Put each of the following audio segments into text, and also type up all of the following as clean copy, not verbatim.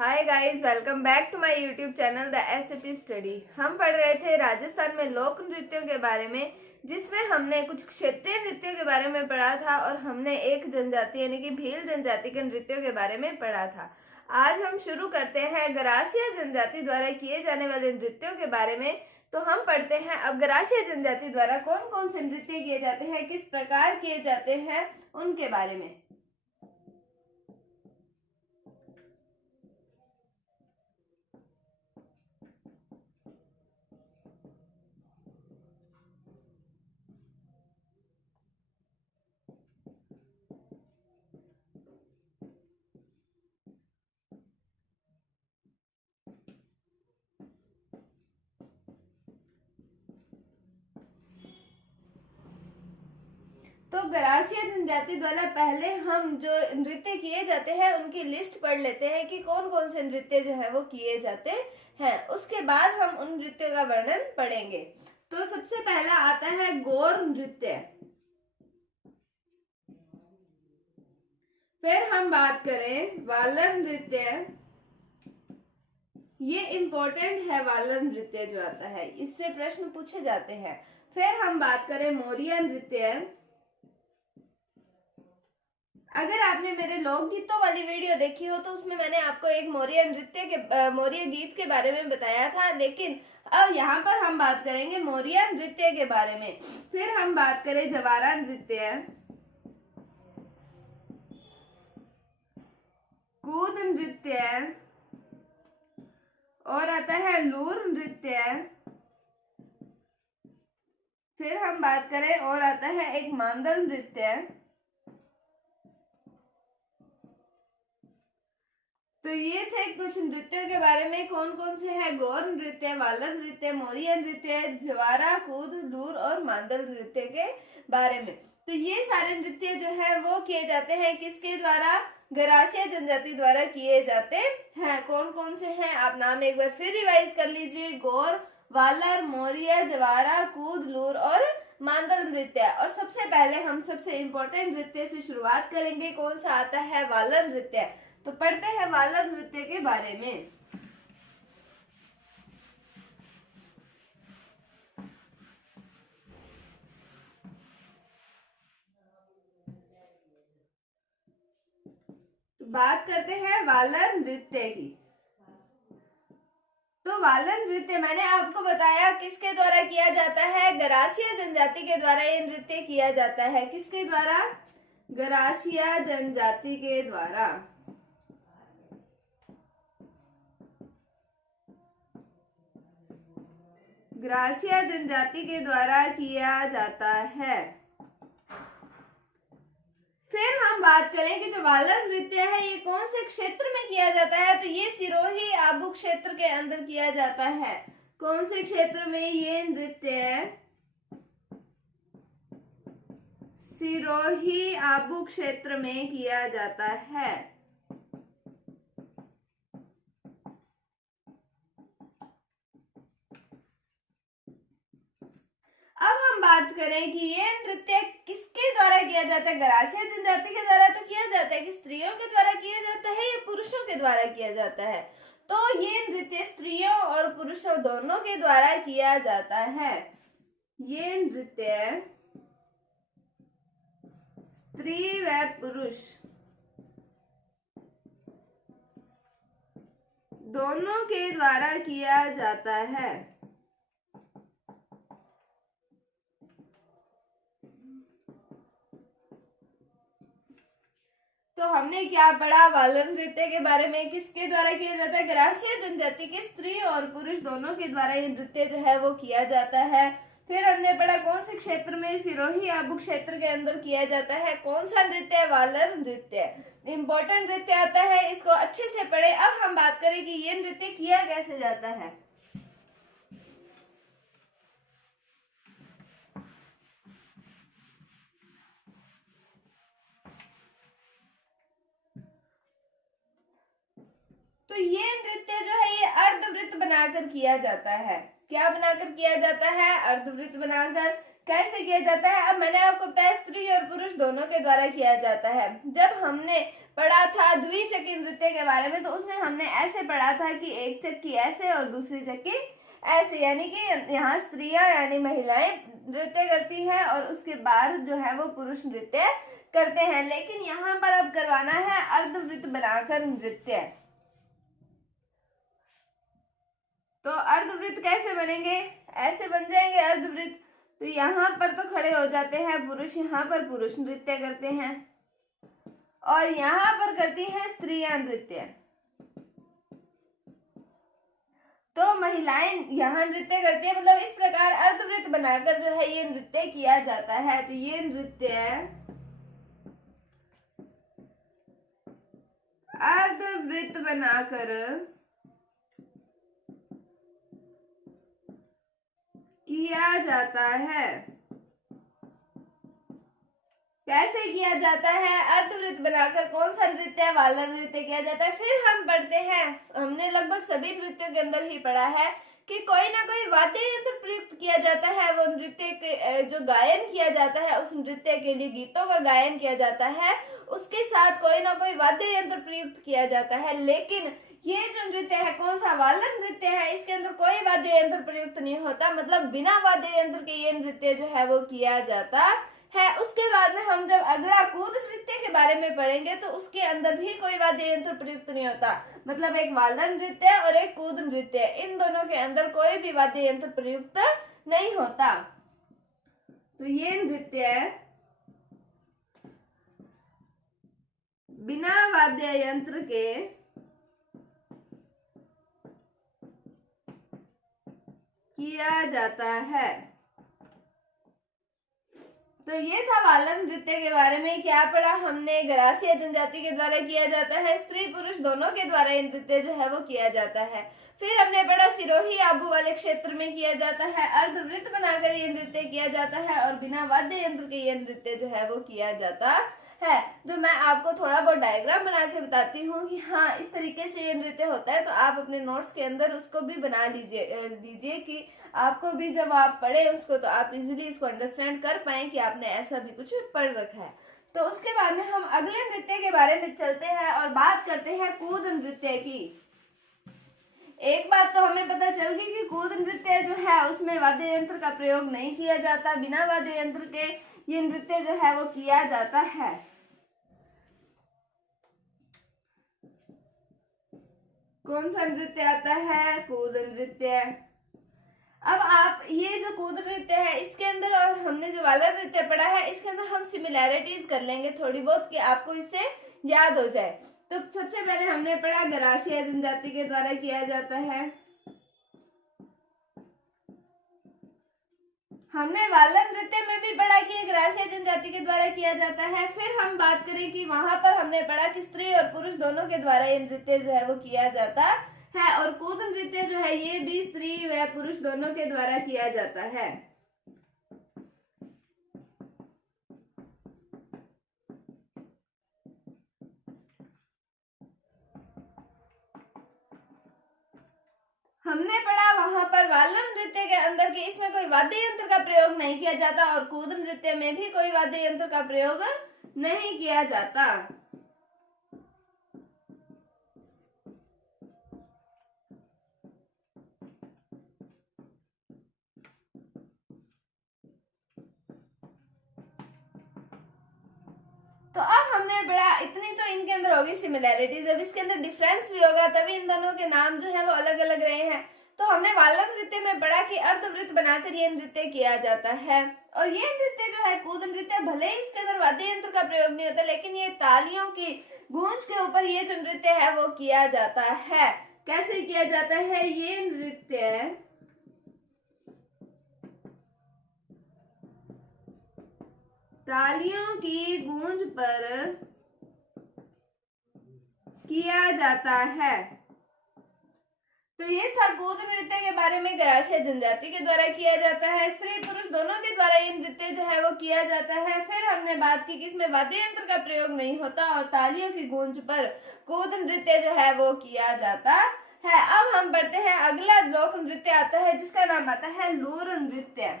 Hi guys, welcome back to my YouTube channel the SAP study. हम पढ़ रहे थे राजस्थान में लोक नृत्यों के बारे में, जिसमें हमने कुछ क्षेत्रीय नृत्यों के बारे में पढ़ा था और हमने एक जनजाति यानी कि भील जनजाति के नृत्यों के बारे में पढ़ा था। आज हम शुरू करते हैं गरासिया जनजाति द्वारा किए जाने वाले नृत्यों के बारे में। तो हम पढ़ते हैं अब गरासिया जनजाति द्वारा कौन कौन से नृत्य किए जाते हैं, किस प्रकार किए जाते हैं, उनके बारे में। तो गरासिया जनजाति द्वारा पहले हम जो नृत्य किए जाते हैं उनकी लिस्ट पढ़ लेते हैं कि कौन कौन से नृत्य जो है वो किए जाते हैं। उसके बाद हम उन नृत्यों का वर्णन पढ़ेंगे। तो सबसे पहला आता है गौर नृत्य। फिर हम बात करें वालर नृत्य। ये इंपॉर्टेंट है, वालर नृत्य जो आता है इससे प्रश्न पूछे जाते हैं। फिर हम बात करें मौर्य नृत्य। अगर आपने मेरे लोकगीतों वाली वीडियो देखी हो तो उसमें मैंने आपको एक मौर्य गीत के बारे में बताया था, लेकिन अब यहाँ पर हम बात करेंगे मौर्य नृत्य के बारे में। फिर हम बात करें जवारा नृत्य, कूद नृत्य, और आता है लूर नृत्य। फिर हम बात करें और आता है एक मांदल नृत्य। तो ये थे कुछ नृत्यों के बारे में, कौन कौन से हैं। गौर नृत्य, वालर नृत्य, मौर्य नृत्य, जवारा, कूद, लूर और मांदल नृत्य के बारे में। तो ये सारे नृत्य जो है वो किए जाते हैं किसके द्वारा, गरासिया जनजाति द्वारा किए जाते हैं। कौन कौन से हैं आप नाम एक बार फिर रिवाइज कर लीजिए। गौर, वालर, मौर्य, जवारा, कूद, लूर और मांदल नृत्य। और सबसे पहले हम सबसे इंपॉर्टेंट नृत्य से शुरुआत करेंगे। कौन सा आता है, वालर नृत्य। तो पढ़ते हैं वालर नृत्य के बारे में। तो बात करते हैं वालर नृत्य की। तो वालर नृत्य मैंने आपको बताया किसके द्वारा किया जाता है, गरासिया जनजाति के द्वारा ये नृत्य किया जाता है। किसके द्वारा, गरासिया जनजाति के द्वारा। गरासिया जनजाति के द्वारा किया जाता है। फिर हम बात करें कि जो वालर नृत्य है ये कौन से क्षेत्र में किया जाता है। तो ये सिरोही आबू क्षेत्र के अंदर किया जाता है। कौन से क्षेत्र में ये नृत्य, सिरोही आबू क्षेत्र में किया जाता है। अब हम बात करें कि ये नृत्य किसके द्वारा किया जाता है। गरासिया जनजाति के द्वारा तो किया जाता है कि स्त्रियों के द्वारा किया जाता है या पुरुषों के द्वारा किया जाता है। तो ये नृत्य स्त्रियों और पुरुषों दोनों के द्वारा किया जाता है। ये नृत्य स्त्री व पुरुष दोनों के द्वारा किया जाता है। तो हमने क्या पढ़ा, वालर नृत्य के बारे में। किसके द्वारा किया जाता है, गरासिया जनजाति के स्त्री और पुरुष दोनों के द्वारा ये नृत्य जो है वो किया जाता है। फिर हमने पढ़ा कौन से क्षेत्र में, सिरोही आबू क्षेत्र के अंदर किया जाता है। कौन सा नृत्य है, वालर नृत्य। इंपॉर्टेंट नृत्य आता है, इसको अच्छे से पढ़े। अब हम बात करें कि ये नृत्य किया कैसे जाता है। तो ये नृत्य जो है ये अर्धवृत्त बनाकर किया जाता है। क्या बनाकर किया जाता है, अर्धवृत्त बनाकर। कैसे किया जाता है? अब मैंने आपको बताया स्त्री और पुरुष दोनों के द्वारा किया जाता है। जब हमने पढ़ा था द्विचक्री नृत्य के बारे में तो उसमें हमने ऐसे पढ़ा था कि एक चक्की ऐसे और दूसरी चक्की ऐसे, यानी कि यहाँ स्त्रियां यानी महिलाएं नृत्य करती हैं और उसके बाद जो है वो पुरुष नृत्य करते हैं। लेकिन यहाँ पर अब करवाना है अर्धवृत्त बनाकर नृत्य। तो अर्धवृत्त कैसे बनेंगे? ऐसे बन जाएंगे अर्धवृत्त। तो यहाँ पर तो खड़े हो जाते हैं पुरुष, यहाँ पर पुरुष नृत्य करते हैं और यहाँ पर करती हैं स्त्रियां नृत्य। तो महिलाएं यहाँ नृत्य करती है, मतलब इस प्रकार अर्धवृत्त बनाकर जो है ये नृत्य किया जाता है। तो ये नृत्य अर्धवृत्त बनाकर किया जाता है। कैसे किया जाता है? अर्धवृत्त बनाकर कौन सा नृत्य? वालर नृत्य किया जाता है। फिर हम पढ़ते हैं, हमने लगभग सभी नृत्यों के अंदर ही पढ़ा है कि कोई ना कोई वाद्य यंत्र प्रयुक्त किया जाता है। वो नृत्य के जो गायन किया जाता है, उस नृत्य के लिए गीतों का गायन किया जाता है, उसके साथ कोई ना कोई वाद्य यंत्र प्रयुक्त किया जाता है। लेकिन ये जो नृत्य है कौन सा? वालर नृत्य है। इसके अंदर कोई वाद्य यंत्र प्रयुक्त नहीं होता, मतलब बिना वाद्य यंत्र के ये नृत्य जो है वो किया जाता है। उसके बाद में हम जब अगला कूद नृत्य के बारे में पढ़ेंगे तो उसके अंदर भी कोई वाद्य यंत्र प्रयुक्त नहीं होता, मतलब एक वालर नृत्य और एक कूद नृत्य, इन दोनों के अंदर कोई भी वाद्य यंत्र प्रयुक्त नहीं होता। तो ये नृत्य बिना वाद्य यंत्र के किया जाता है। तो ये था वालर नृत्य के बारे में। क्या पढ़ा हमने? गरासिया जनजाति के द्वारा किया जाता है, स्त्री पुरुष दोनों के द्वारा ये नृत्य जो है वो किया जाता है। फिर हमने पढ़ा सिरोही आबू वाले क्षेत्र में किया जाता है, अर्धवृत्त बनाकर ये नृत्य किया जाता है और बिना वाद्य यंत्र के ये नृत्य जो है वो किया जाता है। तो मैं आपको थोड़ा बहुत डायग्राम बना के बताती हूँ कि हाँ इस तरीके से ये नृत्य होता है। तो आप अपने नोट्स के अंदर उसको भी बना लीजिए कि आपको भी जब आप पढ़े उसको तो आप इजीली इसको अंडरस्टैंड कर पाए कि आपने ऐसा भी कुछ पढ़ रखा है। तो उसके बाद में हम अगले नृत्य के बारे में चलते हैं और बात करते हैं कूद नृत्य की। एक बात तो हमें पता चल गई कि कूद नृत्य जो है उसमें वाद्य यंत्र का प्रयोग नहीं किया जाता, बिना वाद्य यंत्र के ये नृत्य जो है वो किया जाता है। कौन सा नृत्य आता है? कूद नृत्य। अब आप ये जो कूद नृत्य है इसके अंदर और हमने जो वालर नृत्य पढ़ा है इसके अंदर हम सिमिलैरिटीज कर लेंगे थोड़ी बहुत कि आपको इससे याद हो जाए। तो सबसे पहले हमने पढ़ा गरासिया जनजाति के द्वारा किया जाता है। हमने वालर नृत्य में भी पढ़ा कि गरासिया जनजाति के द्वारा किया जाता है। फिर हम बात करें कि वहां पर हमने पढ़ा कि स्त्री और पुरुष दोनों के द्वारा ये नृत्य जो है वो किया जाता है और कूद नृत्य जो है ये भी स्त्री व पुरुष दोनों के द्वारा किया जाता है। हमने पढ़ा वहां पर वालर नृत्य के अंदर कि इसमें कोई वाद्य यंत्र का प्रयोग नहीं किया जाता और कूद नृत्य में भी कोई वाद्य यंत्र का प्रयोग नहीं किया जाता। तो अब हमने पढ़ा इतनी तो इनके अंदर होगी सिमिलैरिटी, जब इसके अंदर डिफरेंस भी होगा तभी इन दोनों के नाम जो है वो अलग अलग रहे हैं। तो हमने वालर नृत्य में पढ़ा कि अर्धवृत्त बनाकर ये नृत्य किया जाता है और ये नृत्य जो है कूद नृत्य, भले ही इसके अंदर वाद्य यंत्र का प्रयोग नहीं होता लेकिन ये तालियों की गूंज के ऊपर ये जो नृत्य है वो किया जाता है। कैसे किया जाता है? ये नृत्य तालियों की गूंज पर किया जाता है। तो ये था कूद नृत्य के बारे में। गरासिया जनजाति के द्वारा किया जाता है, स्त्री पुरुष दोनों के द्वारा ये नृत्य जो है वो किया जाता है। फिर हमने बात की कि इसमें वाद्य यंत्र का प्रयोग नहीं होता और तालियों की गूंज पर कूद नृत्य जो है वो किया जाता है। अब हम बढ़ते हैं, अगला लोक नृत्य आता है जिसका नाम आता है लूर नृत्य।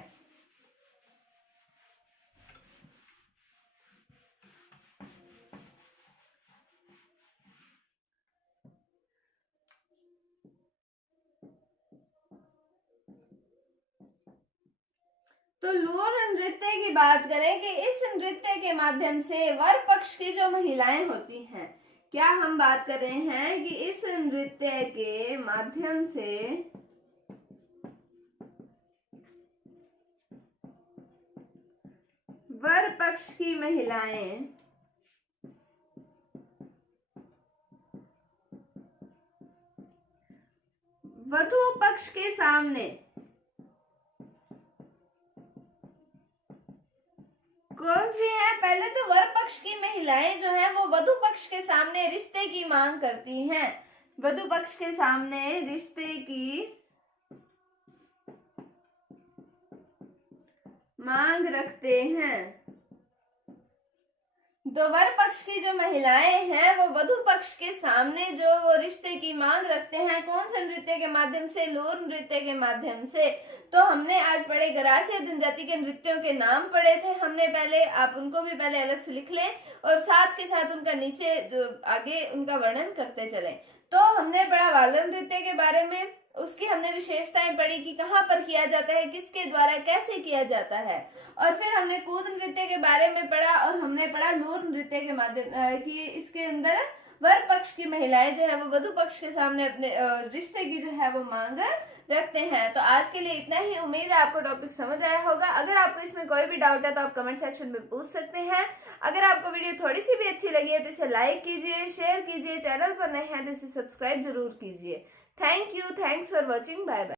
लूर नृत्य की बात करें कि इस नृत्य के माध्यम से वर पक्ष की जो महिलाएं होती हैं, क्या हम बात कर रहे हैं कि इस नृत्य के माध्यम से वर पक्ष की महिलाएं वधू पक्ष के सामने कौन सी है? पहले तो वर पक्ष की महिलाएं जो है वो वधू पक्ष के सामने रिश्ते की मांग करती हैं, वधू पक्ष के सामने रिश्ते की मांग रखते हैं। तो वर पक्ष की जो महिलाएं हैं वो वधू पक्ष के सामने जो वो रिश्ते की मांग रखते हैं, कौन से नृत्य के माध्यम से? लूर नृत्य के माध्यम से। तो हमने आज पढ़े गरासिया जनजाति के नृत्यों के नाम पढ़े थे हमने पहले, आप उनको भी पहले अलग से लिख लें और साथ के साथ उनका नीचे जो आगे उनका वर्णन करते चलें। तो हमने पढ़ा वालर नृत्य के बारे में, उसकी हमने विशेषताएं पढ़ी कि कहाँ पर किया जाता है, किसके द्वारा कैसे किया जाता है, और फिर हमने कूद नृत्य के बारे में पढ़ा और हमने पढ़ा लूर नृत्य के माध्यम कि इसके अंदर वर पक्ष की महिलाएं जो है वो वधू पक्ष के सामने अपने रिश्ते की जो है वो मांग रखते हैं। तो आज के लिए इतना ही, उम्मीद है आपको टॉपिक समझ आया होगा। अगर आपको इसमें कोई भी डाउट है तो आप कमेंट सेक्शन में पूछ सकते हैं। अगर आपको वीडियो थोड़ी सी भी अच्छी लगी है तो इसे लाइक कीजिए, शेयर कीजिए, चैनल पर नए हैं तो इसे सब्सक्राइब जरूर कीजिए। Thank you, thanks for watching, bye bye.